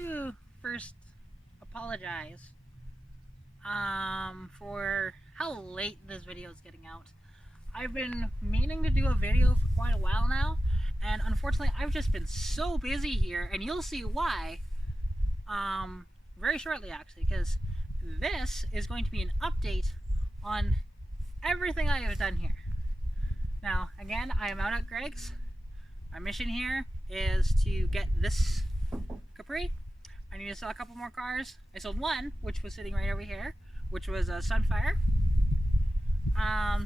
to first apologize for how late this video is getting out. I've been meaning to do a video for quite a while now, and unfortunately I've just been so busy here, and you'll see why very shortly actually, because this is going to be an update on everything I have done here. Now again, I am out at Greg's. My mission here is to get this Capri. I need to sell a couple more cars. I sold one, which was sitting right over here, which was a Sunfire.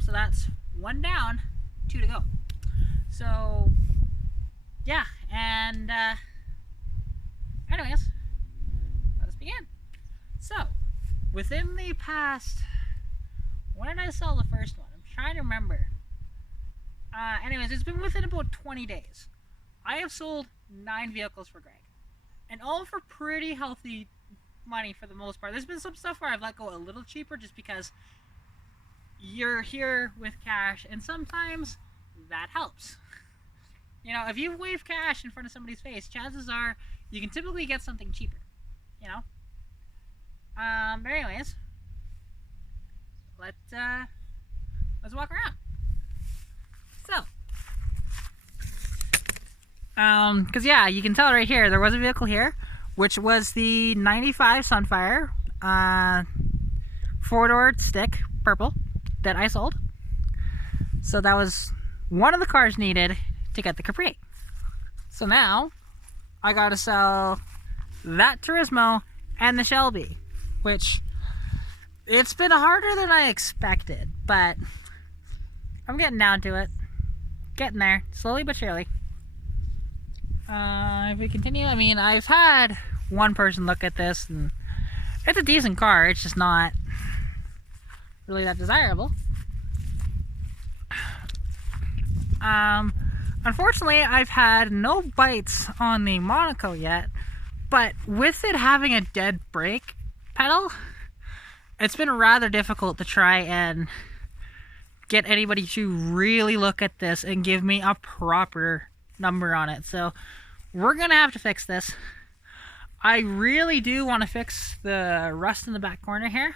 So that's one down, two to go. So yeah, and anyways, let us begin. So within the past, when did I sell the first one? I'm trying to remember. Anyways, it's been within about 20 days. I have sold 9 vehicles for Greg, and all for pretty healthy money for the most part. There's been some stuff where I've let go a little cheaper just because you're here with cash, and sometimes that helps. You know, if you wave cash in front of somebody's face, chances are you can typically get something cheaper, you know? But anyways, let's walk around. So, because yeah, you can tell right here, there was a vehicle here, which was the 95 Sunfire, 4-door stick, purple, that I sold. So that was one of the cars needed to get the Capri. So now, I gotta sell that Turismo and the Shelby, which, it's been harder than I expected, but I'm getting down to it. Getting there, slowly but surely. If we continue, I mean, I've had one person look at this, and it's a decent car, it's just not really that desirable. Unfortunately, I've had no bites on the Monaco yet, but with it having a dead brake pedal, it's been rather difficult to try and get anybody to really look at this and give me a proper number on it. So we're gonna have to fix this. I really do want to fix the rust in the back corner here.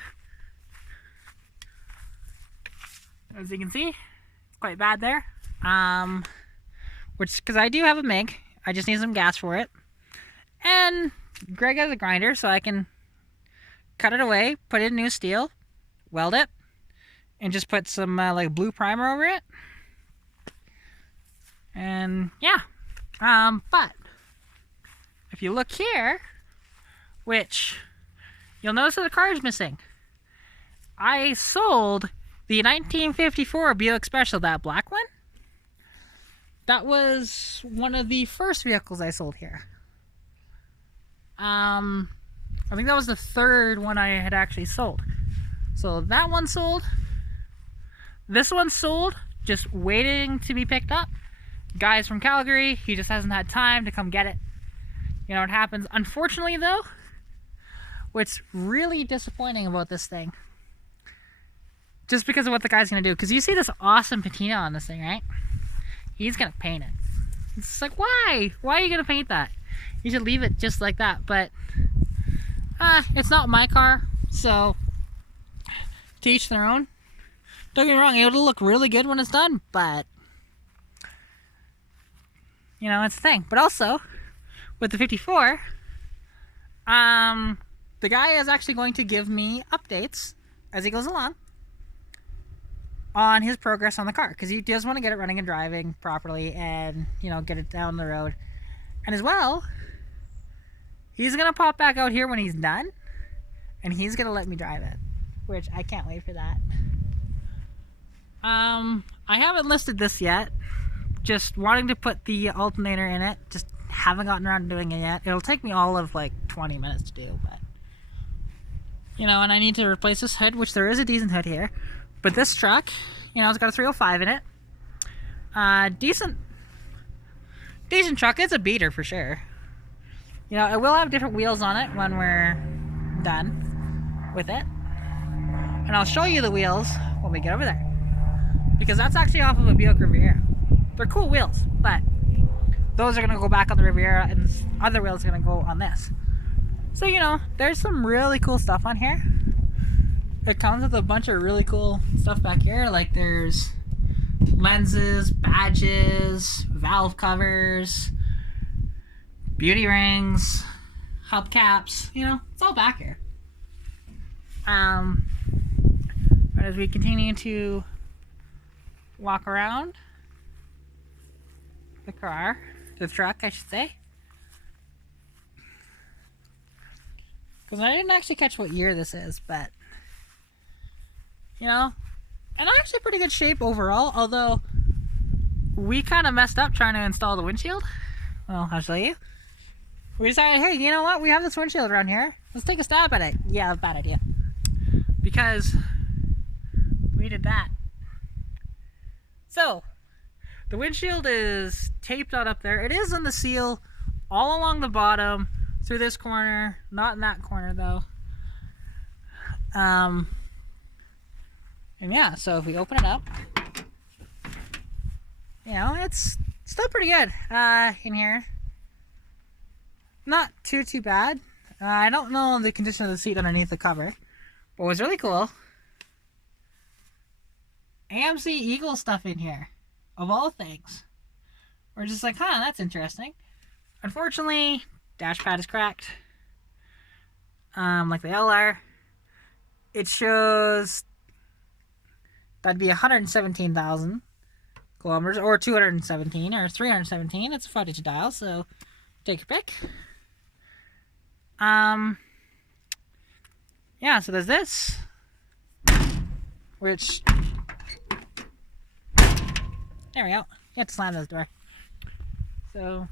As you can see, it's quite bad there. Which, because I do have a MIG, I just need some gas for it. And Greg has a grinder, so I can cut it away, put in new steel, weld it, and just put some like blue primer over it. And yeah, but if you look here, which you'll notice that the car is missing. I sold the 1954 Buick Special, that black one. That was one of the first vehicles I sold here. I think that was the third one I had actually sold. So that one sold. This one's sold, just waiting to be picked up. Guy's from Calgary, he just hasn't had time to come get it. You know what happens. Unfortunately though, what's really disappointing about this thing, just because of what the guy's gonna do, because you see this awesome patina on this thing, right? He's gonna paint it. It's like, why? Why are you gonna paint that? You should leave it just like that, but it's not my car, so to each their own. Don't get me wrong, it'll look really good when it's done, but you know, it's the thing. But also, with the 54, the guy is actually going to give me updates as he goes along on his progress on the car, because he does want to get it running and driving properly and, you know, get it down the road. And as well, he's gonna pop back out here when he's done, and he's gonna let me drive it, which I can't wait for that. I haven't listed this yet, just wanting to put the alternator in it, just haven't gotten around to doing it yet. It'll take me all of like 20 minutes to do, but you know, and I need to replace this hood, which there is a decent hood here, but this truck, you know, it's got a 305 in it. Decent truck. It's a beater for sure. You know, it will have different wheels on it when we're done with it, and I'll show you the wheels when we get over there, because that's actually off of a Buick Riviera. They're cool wheels, but those are going to go back on the Riviera, and other wheels are going to go on this. So, you know, there's some really cool stuff on here. It comes with a bunch of really cool stuff back here. Like there's lenses, badges, valve covers, beauty rings, hubcaps. You know, it's all back here. But as we continue to walk around the car, the truck, I should say. Because I didn't actually catch what year this is, but, you know, and actually pretty good shape overall, although we kind of messed up trying to install the windshield. Well, I'll show you. We decided, hey, you know what? We have this windshield around here. Let's take a stab at it. Yeah, bad idea. Because we did that. So, the windshield is taped on up there. It is on the seal all along the bottom through this corner. Not in that corner, though. And yeah, so if we open it up, you know, it's still pretty good in here. Not too bad. I don't know the condition of the seat underneath the cover. But what's really cool, AMC Eagle stuff in here, of all things. We're just like, huh, that's interesting. Unfortunately, dash pad is cracked. Like they all are. It shows that'd be 117,000 kilometers, or 217, or 317. It's a 5-digit dial, so take your pick. Yeah, so there's this, which, there we go. You have to slam this door. So,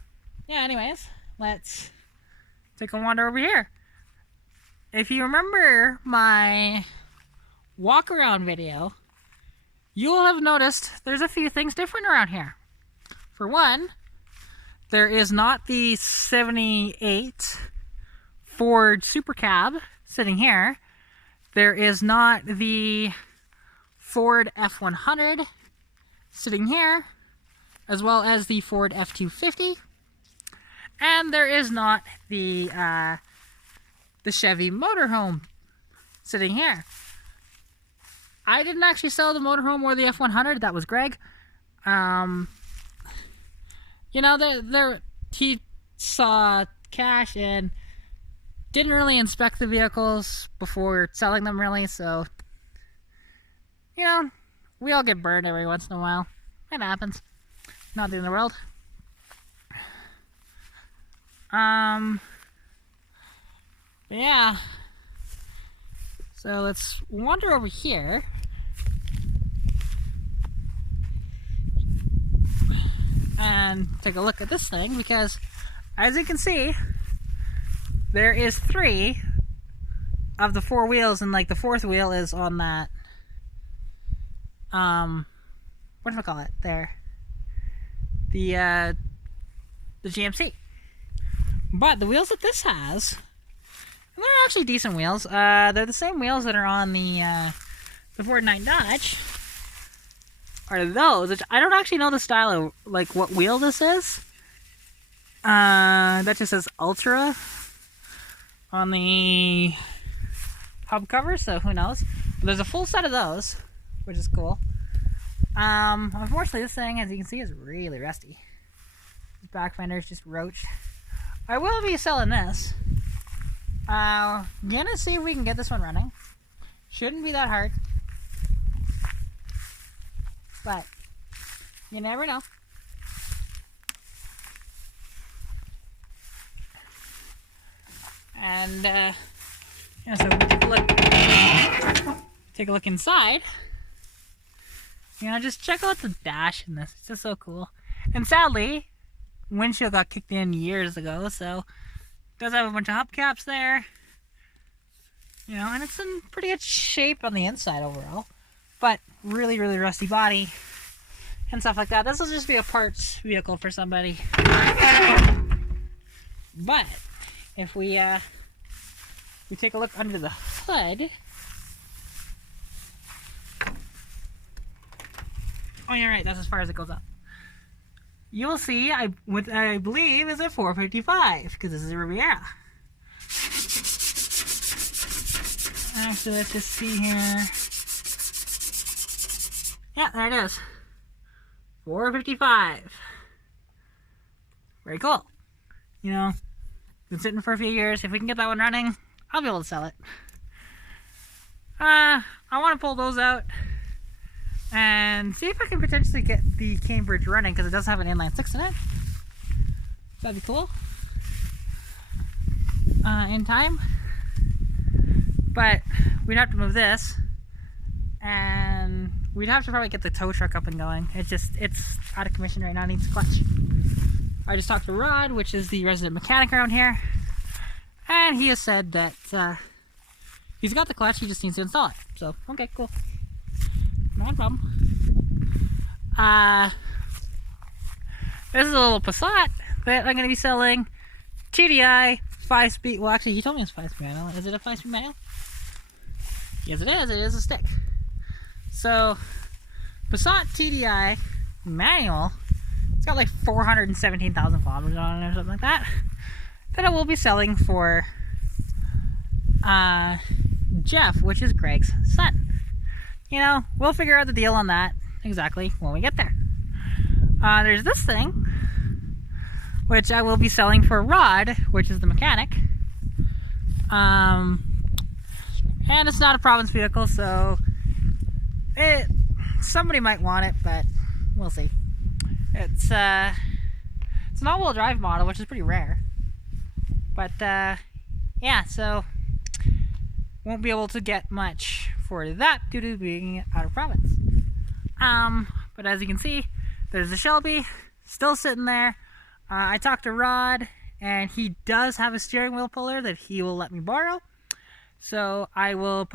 yeah, anyways, let's take a wander over here. If you remember my walk around video, you will have noticed there's a few things different around here. For one, there is not the 78 Ford Super Cab sitting here. There is not the Ford F100 sitting here, as well as the Ford F250, and there is not the Chevy motorhome sitting here. I didn't actually sell the motorhome or the F100. That was Greg. You know, he saw cash and didn't really inspect the vehicles before selling them, really. So, you know, we all get burned every once in a while. It happens. Not the end of the world. Yeah. So let's wander over here. And take a look at this thing, because as you can see, there is 3 of the 4 wheels, and like the 4th wheel is on that what do I call it there, the GMC. But the wheels that this has, and they're actually decent wheels. They're the same wheels that are on the Ford 9 Dodge. Are those, which I don't actually know the style of, like, what wheel this is. That just says Ultra on the hub cover, so who knows. But there's a full set of those, which is cool. Unfortunately, this thing, as you can see, is really rusty. The back fender is just roached. I will be selling this. Gonna see if we can get this one running. Shouldn't be that hard. But you never know. And yeah, so we take a look inside. You know, just check out the dash in this. It's just so cool. And sadly, windshield got kicked in years ago, so it does have a bunch of hubcaps there. You know, and it's in pretty good shape on the inside overall. But really, really rusty body and stuff like that. This will just be a parts vehicle for somebody. But if we take a look under the hood. Oh, you're right. That's as far as it goes up. You'll see what I believe is a 455, because this is a Riviera. Actually, let's just see here. Yeah, there it is. 455. Very cool. You know, been sitting for a few years. If we can get that one running, I'll be able to sell it. I want to pull those out and see if I can potentially get the Cambridge running, because it does have an inline 6 in it. That'd be cool. In time. But we'd have to move this, and we'd have to probably get the tow truck up and going. It's out of commission right now, it needs a clutch. I just talked to Rod, which is the resident mechanic around here, and he has said that he's got the clutch, he just needs to install it. So, okay, cool. Not a problem. This is a little Passat that I'm going to be selling. TDI, 5-speed. Well, actually, he told me it's 5-speed manual. Is it a 5-speed manual? Yes, it is. It is a stick. So, Passat TDI manual. It's got like 417,000 kilometers on it or something like that. That I will be selling for Jeff, which is Greg's son. You know, we'll figure out the deal on that exactly when we get there. There's this thing, which I will be selling for Rod, which is the mechanic. And it's not a province vehicle, so somebody might want it, but we'll see. It's an all-wheel drive model, which is pretty rare. But yeah, so won't be able to get much for that due to being out of province. But as you can see, there's the Shelby still sitting there. I talked to Rod, and he does have a steering wheel puller that he will let me borrow. So I will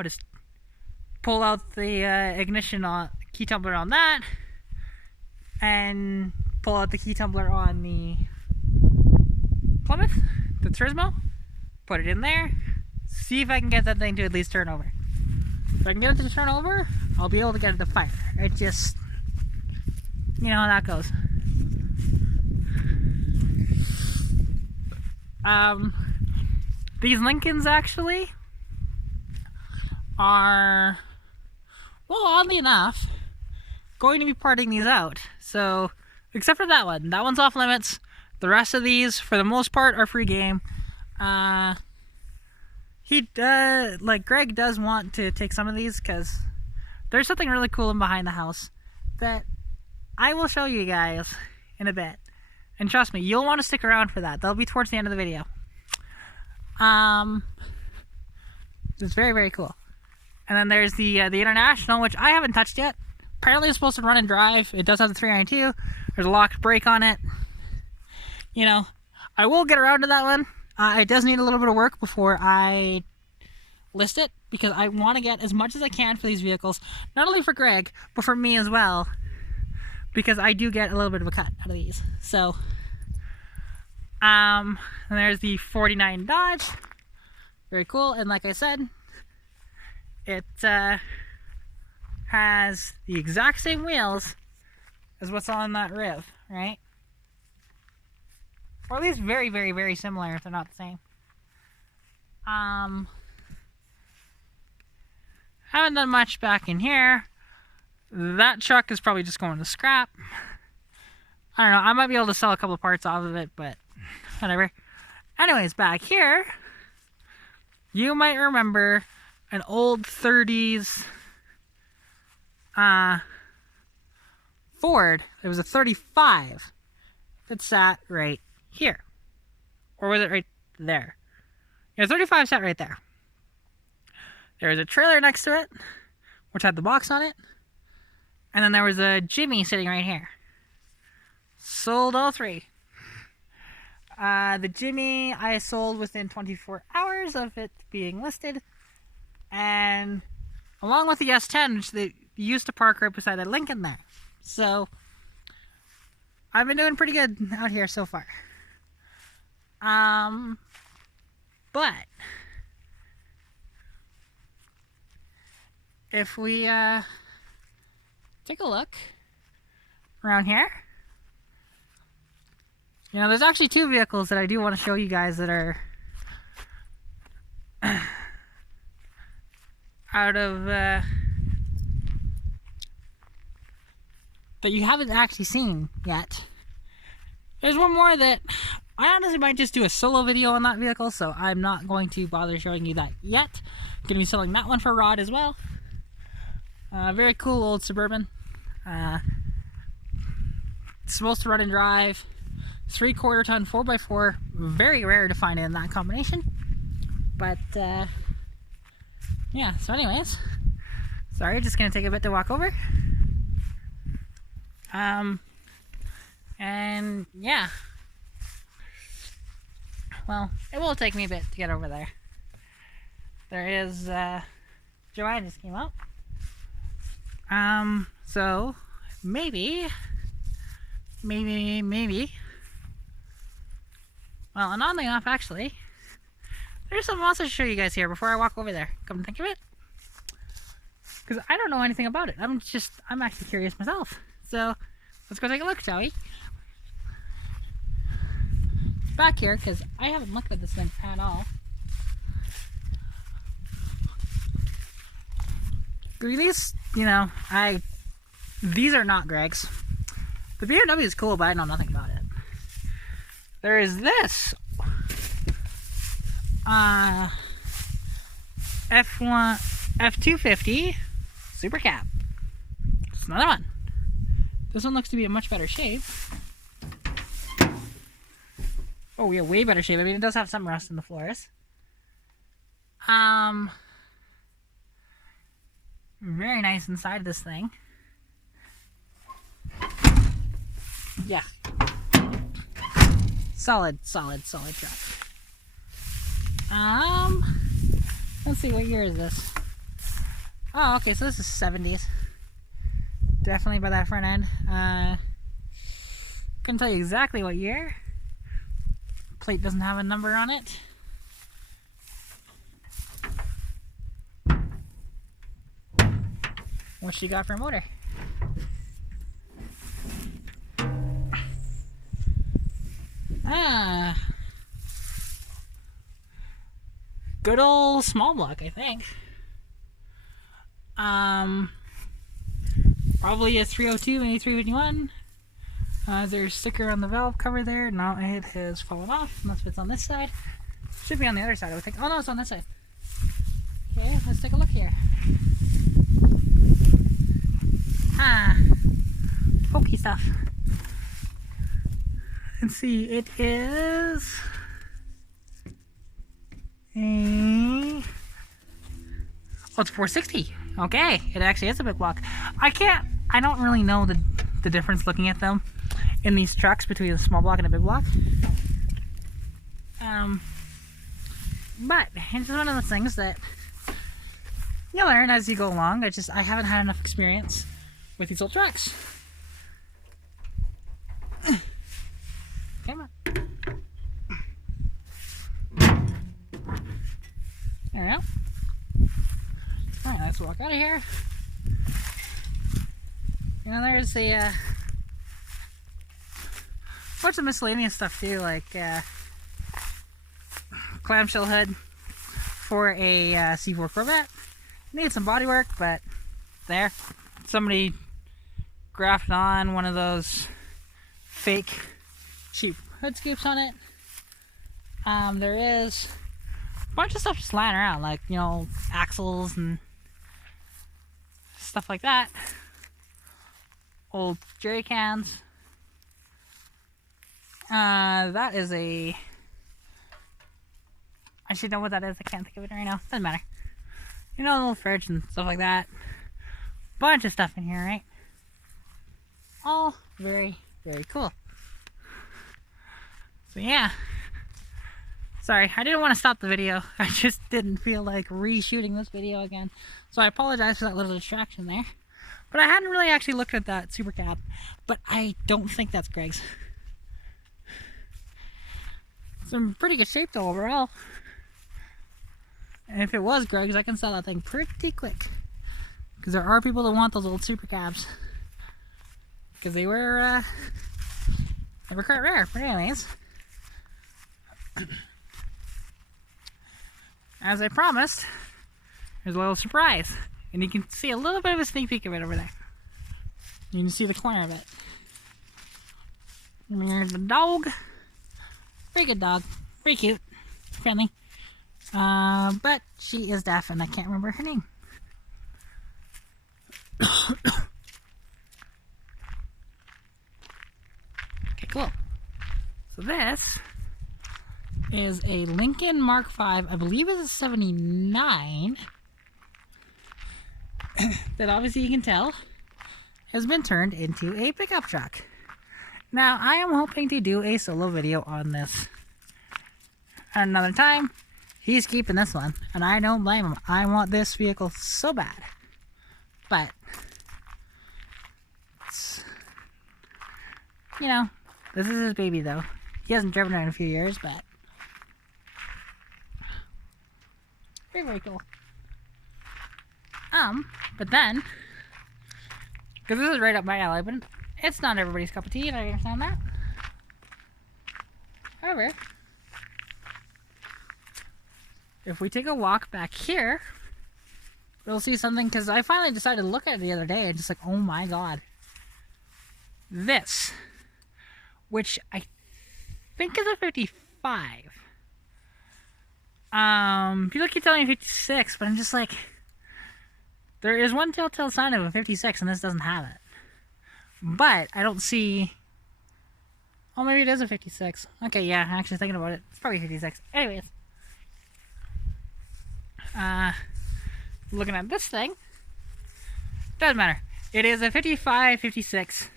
pull out the ignition on key tumbler on that, and pull out the key tumbler on the Plymouth, the Turismo, put it in there, see if I can get that thing to at least turn over. If I can get it to turn over, I'll be able to get it to fire. It just, you know how that goes. These Lincolns actually are, well, oddly enough, going to be parting these out. So, except for that one's off limits. The rest of these, for the most part, are free game. Greg does want to take some of these because there's something really cool in behind the house that I will show you guys in a bit. And trust me, you'll want to stick around for that. They'll be towards the end of the video. It's very, very cool. And then there's the International, which I haven't touched yet. Apparently it's supposed to run and drive. It does have the 392. There's a locked brake on it. You know, I will get around to that one. It does need a little bit of work before I list it, because I want to get as much as I can for these vehicles. Not only for Greg, but for me as well. Because I do get a little bit of a cut out of these. So, and there's the 49 Dodge. Very cool. And like I said, it has the exact same wheels as what's on that Riv, right? Or at least very, very, very similar if they're not the same. Haven't done much back in here. That truck is probably just going to scrap. I don't know, I might be able to sell a couple of parts off of it, but whatever. Anyways, back here, you might remember an old 30s Ford. It was a 35 that sat right here. Or was it right there? Yeah, 35 sat right there. There was a trailer next to it, which had the box on it. And then there was a Jimmy sitting right here. Sold all three. The Jimmy I sold within 24 hours of it being listed. And along with the S10, which they used to park right beside that Lincoln there. So, I've been doing pretty good out here so far. But if we take a look around here, you know, there's actually two vehicles that I do want to show you guys that are out of that you haven't actually seen yet. There's one more that I honestly might just do a solo video on that vehicle, so I'm not going to bother showing you that yet. I'm going to be selling that one for Rod as well. Very cool old Suburban. It's supposed to run and drive. 3/4 ton 4x4. Very rare to find it in that combination. But yeah, so anyways. Sorry, just going to take a bit to walk over. And yeah. Well, it will take me a bit to get over there. There is, Joanne just came out. So, maybe. Well, and oddly enough, actually, there's something else to show you guys here before I walk over there. Come to think of it. Because I don't know anything about it. I'm actually curious myself. So, let's go take a look, shall we? Back here, because I haven't looked at this thing at all. These, you know, these are not Greg's. The BMW is cool, but I know nothing about it. There is this F250 Super Cap. It's another one. This one looks to be in much better shape. Oh yeah, way better shape. I mean, it does have some rust in the floors. Very nice inside this thing. Yeah. Solid truck. Let's see, what year is this? Oh, okay, so this is 70s. Definitely by that front end. Couldn't tell you exactly what year. Plate doesn't have a number on it. What she got for a motor? Good old small block, I think. Probably a 302, maybe 351. There's a sticker on the valve cover there. Now it has fallen off, unless it's on this side. Should be on the other side, I would think. Oh no, it's on this side. Okay, let's take a look here. Pokey stuff. Let's see, it is a... Oh, it's 460. Okay, it actually is a big block. I don't really know the difference looking at them in these trucks between a small block and a big block. But it's one of those things that you learn as you go along. I haven't had enough experience with these old trucks. Come on. There we go. Alright, let's walk out of here. You know, there's a bunch of miscellaneous stuff too, like clamshell hood for a C4 Corvette. Needed some body work, but there. Somebody grafted on one of those fake cheap hood scoops on it. There is a bunch of stuff just lying around, like, you know, axles and stuff like that. Old jerry cans. That is a... I should know what that is. I can't think of it right now. Doesn't matter. You know, a little fridge and stuff like that. Bunch of stuff in here, right? All very, very cool. So yeah. Sorry, I didn't want to stop the video. I just didn't feel like reshooting this video again. So I apologize for that little distraction there. But I hadn't really actually looked at that Super Cap. But I don't think that's Greg's. It's in pretty good shape though overall. And if it was Greg's, I can sell that thing pretty quick. Because there are people that want those old Super Cabs. Because they were quite rare. But anyways. As I promised, there's a little surprise. And you can see a little bit of a sneak peek of it over there. You can see the corner of it. And there's the dog. Very good dog. Very cute. Friendly. But she is deaf and I can't remember her name. Okay, cool. So this is a Lincoln Mark V, I believe it's a 79, that obviously you can tell has been turned into a pickup truck. Now, I am hoping to do a solo video on this at another time. He's keeping this one, and I don't blame him. I want this vehicle so bad. But, you know, this is his baby though. He hasn't driven it in a few years, but very, very cool. But then, because this is right up my alley, but it's not everybody's cup of tea, and I understand that. However, if we take a walk back here, we'll see something, because I finally decided to look at it the other day, and just like, oh my god. This, which I think is a 55. People keep telling me 56, but I'm just like, there is one telltale sign of a 56, and this doesn't have it. But I don't see. Oh, maybe it is a 56. Okay, yeah, actually thinking about it, it's probably 56. Anyways, looking at this thing, doesn't matter. It is a 55, 56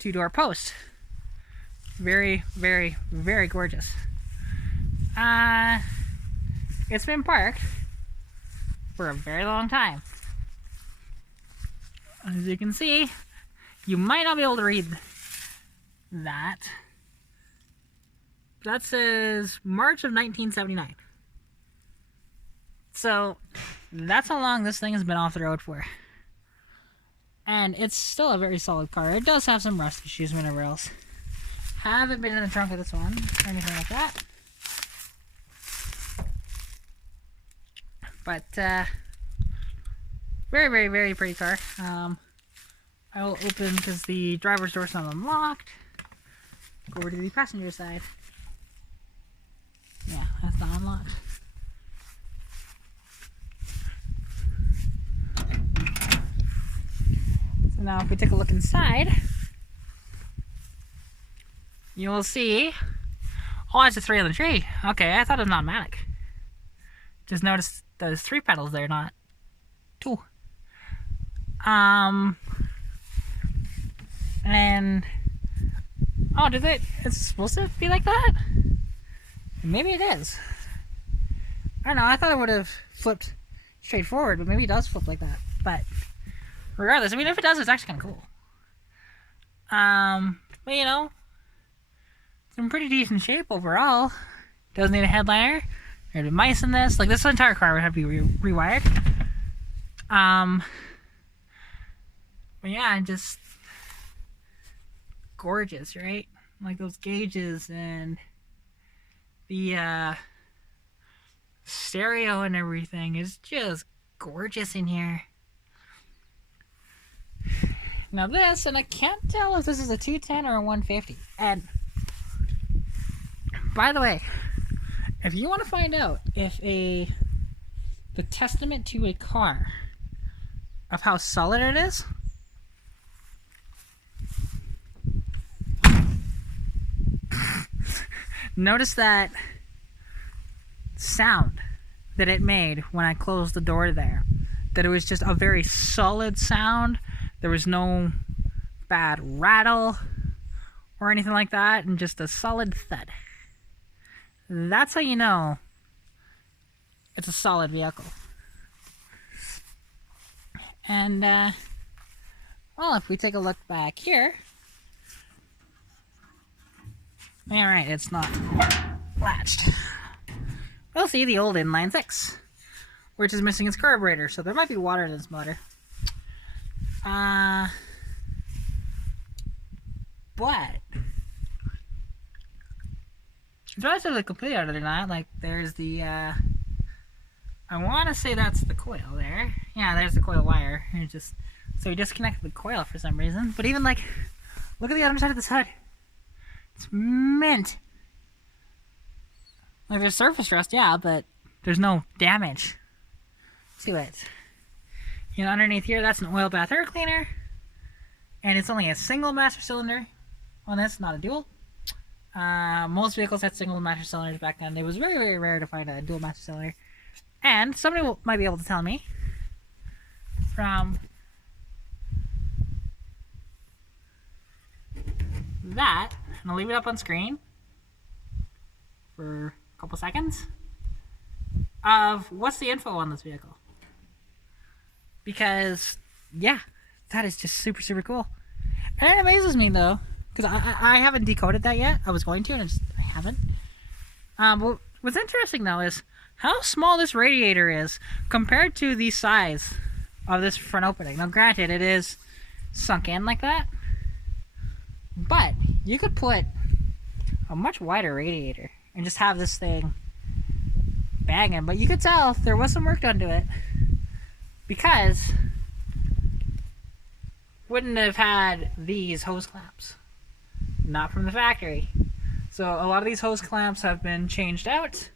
two-door post. Very, very, very gorgeous. It's been parked for a very long time. As you can see, you might not be able to read that. That says March of 1979. So, that's how long this thing has been off the road for. And it's still a very solid car. It does have some rust issues, whatever else. Haven't been in the trunk of this one or anything like that. But, very, very, very pretty car. I will open because the driver's door's not unlocked. Go over to the passenger side. Yeah, that's not unlocked. So now if we take a look inside, you will see, oh, it's a 3 on the tree. Okay, I thought it was an automatic. Just noticed those 3 pedals there, not 2. And oh, does it? It's supposed to be like that? Maybe it is. I don't know. I thought it would have flipped straight forward, but maybe it does flip like that. But regardless, I mean, if it does, it's actually kind of cool. But you know, it's in pretty decent shape overall. Doesn't need a headliner. There's mice in this. Like, this entire car would have to be rewired. But yeah, just gorgeous, right? Like those gauges and the stereo and everything is just gorgeous in here. Now this, and I can't tell if this is a 210 or a 150. And by the way, if you want to find out if the testament to a car of how solid it is, notice that sound that it made when I closed the door there. That it was just a very solid sound. There was no bad rattle or anything like that, and just a solid thud. That's how you know it's a solid vehicle. And, well, if we take a look back here, alright, it's not latched. We'll see the old inline 6, which is missing its carburetor, so there might be water in this motor. But it's relatively complete other than that. Like, there's the I want to say that's the coil there. Yeah, there's the coil wire. So we disconnected the coil for some reason. But even like, look at the underside of this hood. It's mint. Like there's surface rust, yeah, but there's no damage to it. You know, underneath here, that's an oil bath air cleaner. And it's only a single master cylinder on this, not a dual. Most vehicles had single master cylinders back then. It was very, very rare to find a dual master cylinder. And somebody might be able to tell me from that, and I'll leave it up on screen for a couple seconds, of what's the info on this vehicle. Because, yeah, that is just super, super cool. And it amazes me, though, because I haven't decoded that yet. I was going to, and I haven't. But what's interesting, though, is how small this radiator is compared to the size of this front opening. Now, granted, it is sunk in like that, but you could put a much wider radiator and just have this thing banging. But you could tell there was some work done to it, because wouldn't have had these hose clamps, not from the factory. So a lot of these hose clamps have been changed out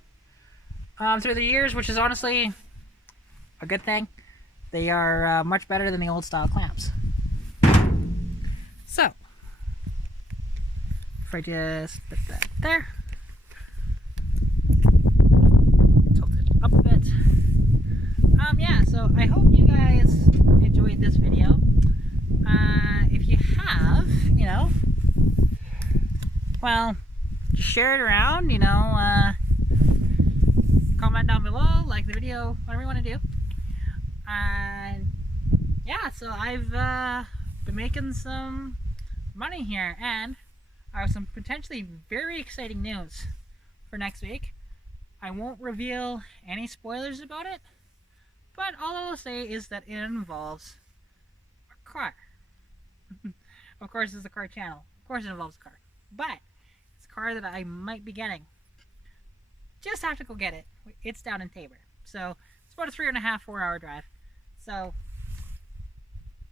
through the years, which is honestly a good thing. They are much better than the old style clamps. So if I just put that there, tilt it up a bit. Yeah, so I hope you guys enjoyed this video. If you have, you know, well, share it around, you know, comment down below, like the video, whatever you want to do. And yeah, so I've been making some money here, and I have some potentially very exciting news for next week. I won't reveal any spoilers about it, but all I will say is that it involves a car. Of course, it's a car channel. Of course it involves a car. But it's a car that I might be getting. Just have to go get it. It's down in Tabor. So it's about a 3.5-4 hour drive. So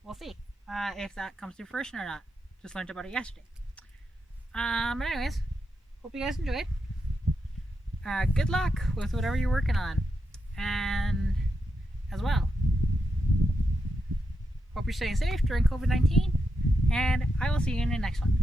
we'll see if that comes to fruition or not. Just learned about it yesterday. But anyways, hope you guys enjoyed. Good luck with whatever you're working on. And as well, hope you're staying safe during COVID-19. And I will see you in the next one.